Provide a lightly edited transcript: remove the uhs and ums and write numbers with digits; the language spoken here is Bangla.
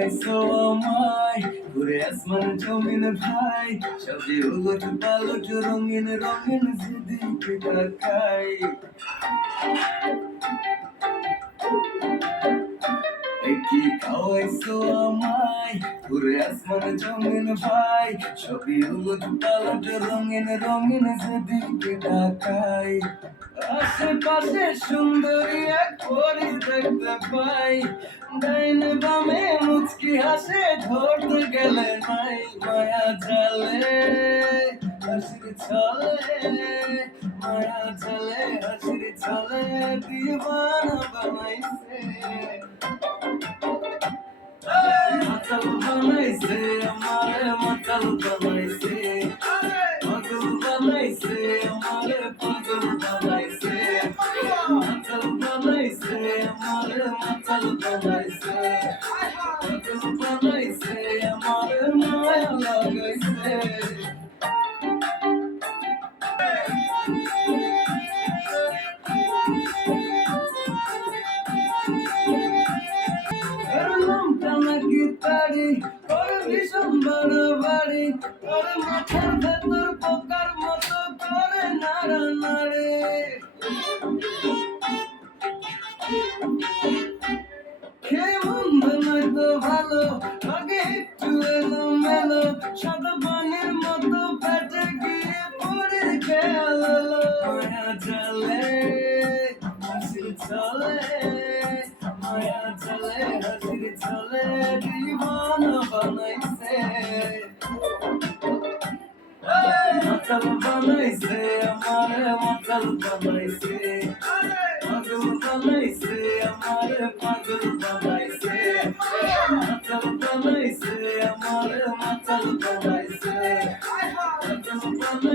খাওয়াইছো আমায় ঘুরে আসমান জমিন ভাই সবই উলট পালট রঙিন রঙিন যেদিকে তাকাই কি খাওয়াইছো আমায় ঘুরে আসমান জমিন ভাই সবই উলট পালট রঙিন রঙিন যেদিকে তাকাই আশেপাশে সুন্দরী এক পরি দেখতে পাই ডাইনে বামে মুচকি হাসে ধরতে গেলে নাই মায়া জালে হাসির ছলে মায়া জালে হাসির ছলে দিওয়ানা বানাইছে মাতাল বানাইছে আমারে মাতাল বানাইছে পাগল বানাইছে আমারে পাগল বানাইছে মাতাল বানাইছে আমারে মাতাল বানাইছে পাগল বানাইছে আমারে মায়া লাগাইছে গিটারি তোর ভীষণ বড় বাড়ি তোর মাথার ভেতর পোকার মতো করে নাড়া নাড়ে খেয়ে মন্দ নয়তো ভালো আগে একটু এলো মেলো সাদা পানির মতো পেটে গিয়ে পড়ে খেয়াল হলো মায়া জালে হাসির চলে মায়া চলে হাসির চলে দিওয়ানা বানাইছে মাতাল বানাইছে আমারে মাতাল বানাইছে পাগল বানাইছে আমারে পাগল বানাইছে মাতাল বানাইছে আমারে মাতাল বানাইছে পাগল বানাইছে